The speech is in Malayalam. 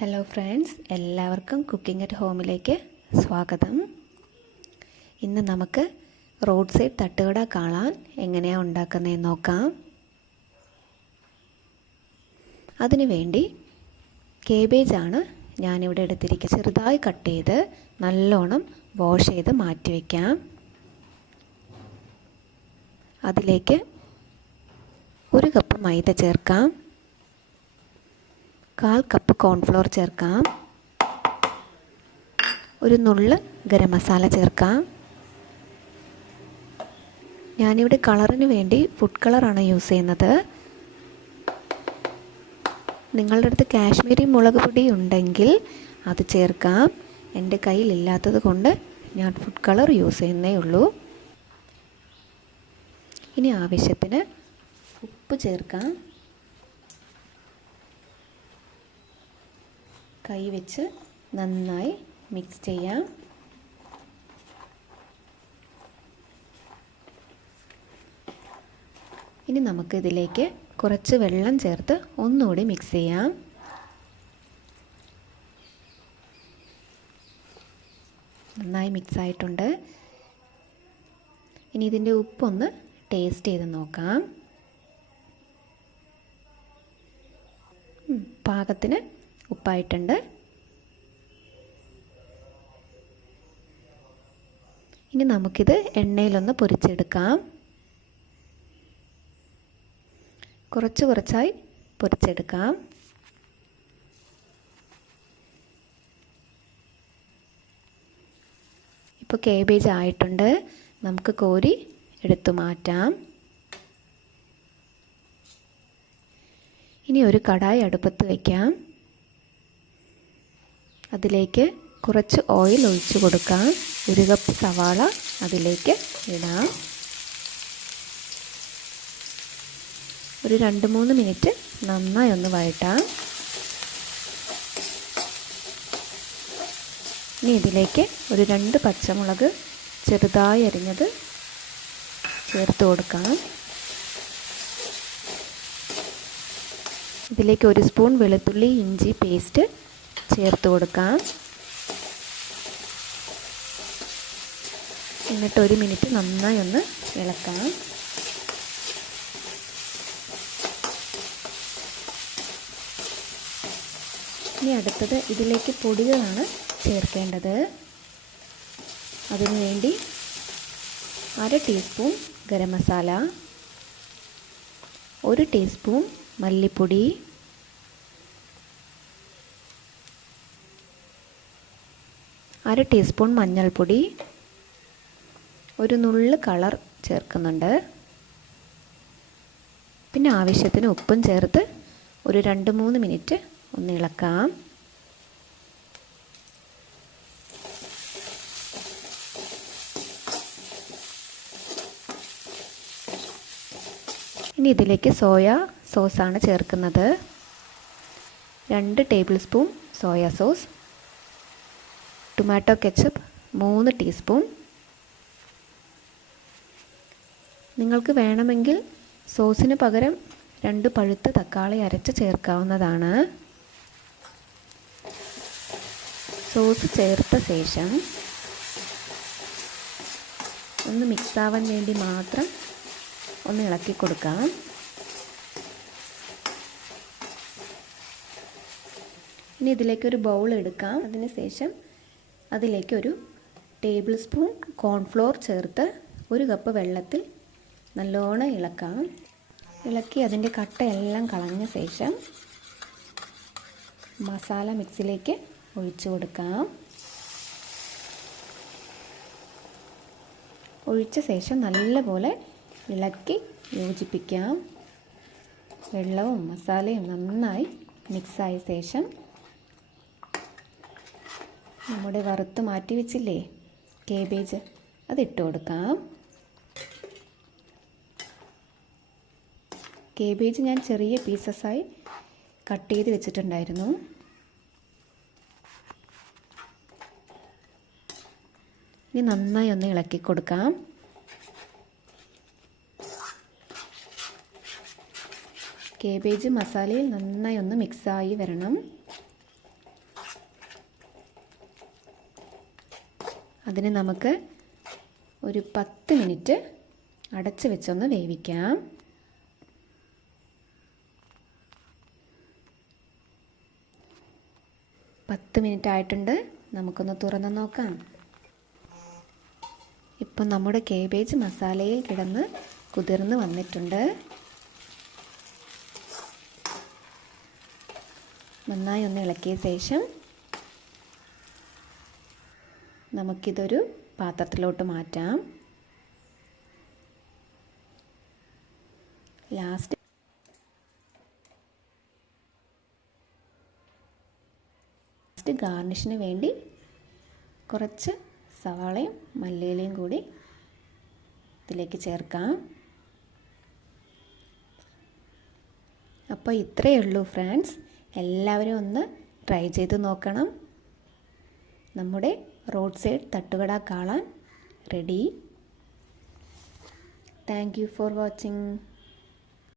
ഹലോ ഫ്രണ്ട്സ്, എല്ലാവർക്കും കുക്കിംഗ് അറ്റ് ഹോമിലേക്ക് സ്വാഗതം. ഇന്ന് നമുക്ക് റോഡ് സൈഡ് തട്ടുകട കാണാൻ എങ്ങനെയാണ് ഉണ്ടാക്കുന്നതെന്ന് നോക്കാം. അതിനു വേണ്ടി കേബേജാണ് ഞാനിവിടെ എടുത്തിരിക്കുന്നത്. ചെറുതായി കട്ട് ചെയ്ത് നല്ലോണം വാഷ് ചെയ്ത് മാറ്റി വയ്ക്കാം. അതിലേക്ക് 1 കപ്പ് മൈദ ചേർക്കാം. 1/4 കപ്പ് കോൺഫ്ലോർ ചേർക്കാം. ഒരു നുള്ള് ഗരം മസാല ചേർക്കാം. ഞാനിവിടെ കളറിന് വേണ്ടി ഫുഡ് കളറാണ് യൂസ് ചെയ്യുന്നത്. നിങ്ങളുടെ അടുത്ത് കാശ്മീരി മുളക് പൊടി ഉണ്ടെങ്കിൽ അത് ചേർക്കാം. എൻ്റെ കയ്യിൽ ഇല്ലാത്തത് കൊണ്ട് ഞാൻ ഫുഡ് കളർ യൂസ് ചെയ്യുന്നേ ഉള്ളൂ. ഇനി ആവശ്യത്തിന് ഉപ്പ് ചേർക്കാം. കൈ വെച്ച് നന്നായി മിക്സ് ചെയ്യാം. ഇനി നമുക്ക് ഇതിലേക്ക് കുറച്ച് വെള്ളം ചേർത്ത് ഒന്നുകൂടി മിക്സ് ചെയ്യാം. നന്നായി മിക്സ് ആയിട്ടുണ്ട്. ഇനി ഇതിൻ്റെ ഉപ്പൊന്ന് ടേസ്റ്റ് ചെയ്ത് നോക്കാം. പാകത്തിന് ഉപ്പായിട്ടുണ്ട്. ഇനി നമുക്കിത് എണ്ണയിലൊന്ന് പൊരിച്ചെടുക്കാം. കുറച്ചായി പൊരിച്ചെടുക്കാം. ഇപ്പോൾ കേബേജ് ആയിട്ടുണ്ട്. നമുക്ക് കോരി എടുത്തു മാറ്റാം. ഇനി ഒരു കടായി അടുപ്പത്ത് വയ്ക്കാം. അതിലേക്ക് കുറച്ച് ഓയിൽ ഒഴിച്ചു കൊടുക്കാം. 1 കപ്പ് സവാള അതിലേക്ക് ഇടാം. ഒരു 2-3 മിനിറ്റ് നന്നായി ഒന്ന് വഴറ്റാം. ഇനി ഇതിലേക്ക് ഒരു 2 പച്ചമുളക് ചെറുതായി അരിഞ്ഞത് ചേർത്ത് കൊടുക്കാം. ഇതിലേക്ക് 1 സ്പൂൺ വെളുത്തുള്ളി ഇഞ്ചി പേസ്റ്റ് ചേർത്ത് കൊടുക്കാം. എന്നിട്ട് 1 മിനിറ്റ് നന്നായി ഒന്ന് ഇളക്കാം. ഇനി അടുത്തത് ഇതിലേക്ക് പൊടികളാണ് ചേർക്കേണ്ടത്. അതിനുവേണ്ടി 1/2 ടീസ്പൂൺ ഗരം മസാല, 1 ടീസ്പൂൺ മല്ലിപ്പൊടി, 1/2 ടീസ്പൂൺ മഞ്ഞൾപ്പൊടി, ഒരു നുള്ള് കളർ ചേർക്കുന്നുണ്ട്. പിന്നെ ആവശ്യത്തിന് ഉപ്പും ചേർത്ത് ഒരു 2-3 മിനിറ്റ് ഒന്ന് ഇളക്കാം. ഇനി ഇതിലേക്ക് സോയ സോസാണ് ചേർക്കുന്നത്. 2 table spoon soya sauce, tomato ketchup 3 teaspoon. നിങ്ങൾക്ക് വേണമെങ്കിൽ സോസിന് പകരം 2 പഴുത്ത തക്കാളി അരച്ച് ചേർക്കാവുന്നതാണ്. സോസ് ചേർത്ത ശേഷം ഒന്ന് മിക്സ് ആവാൻ വേണ്ടി മാത്രം ഒന്ന് ഇളക്കി കൊടുക്കാം. ഇനി ഇതിലേക്കൊരു ബൗൾ എടുക്കാം. അതിനുശേഷം അതിലേക്ക് 1 ടേബിൾ സ്പൂൺ കോൺഫ്ലോർ ചേർത്ത് 1 കപ്പ് വെള്ളത്തിൽ നല്ലോണം ഇളക്കാം. ഇളക്കി അതിൻ്റെ കട്ടയെല്ലാം കളഞ്ഞ ശേഷം മസാല മിക്സിലേക്ക് ഒഴിച്ചു കൊടുക്കാം. ഒഴിച്ച ശേഷം നല്ലപോലെ ഇളക്കി യോജിപ്പിക്കാം. വെള്ളവും മസാലയും നന്നായി മിക്സായ ശേഷം നമ്മുടെ വറുത്ത് മാറ്റി വെച്ചില്ലേ കേബേജ്, അതിട്ട് കൊടുക്കാം. കേബേജ് ഞാൻ ചെറിയ പീസസായി കട്ട് ചെയ്ത് വെച്ചിട്ടുണ്ടായിരുന്നു. ഇനി നന്നായി ഒന്ന് ഇളക്കി കൊടുക്കാം. കേബേജ് മസാലയിൽ നന്നായി ഒന്ന് മിക്സായി വരണം. അതിന് നമുക്ക് ഒരു 10 മിനിറ്റ് അടച്ച് വെച്ചൊന്ന് വേവിക്കാം. 10 മിനിറ്റ് ആയിട്ടുണ്ട്. നമുക്കൊന്ന് തുറന്ന് നോക്കാം. ഇപ്പം നമ്മുടെ കേബേജ് മസാലയിൽ കിടന്ന് കുതിർന്ന് വന്നിട്ടുണ്ട്. നന്നായി ഒന്ന് ഇളക്കിയ ശേഷം നമുക്കിതൊരു പാത്രത്തിലോട്ട് മാറ്റാം. ലാസ്റ്റ് ഗാർണിഷിന് വേണ്ടി കുറച്ച് സവാളയും മല്ലിയിലയും കൂടി ഇതിലേക്ക് ചേർക്കാം. അപ്പോൾ ഇത്രയേ ഉള്ളൂ ഫ്രണ്ട്സ്. എല്ലാവരും ഒന്ന് ട്രൈ ചെയ്ത് നോക്കണം. നമ്മുടെ റോഡ് സൈഡ് തട്ടുകട കാളൻ ready. Thank you for watching.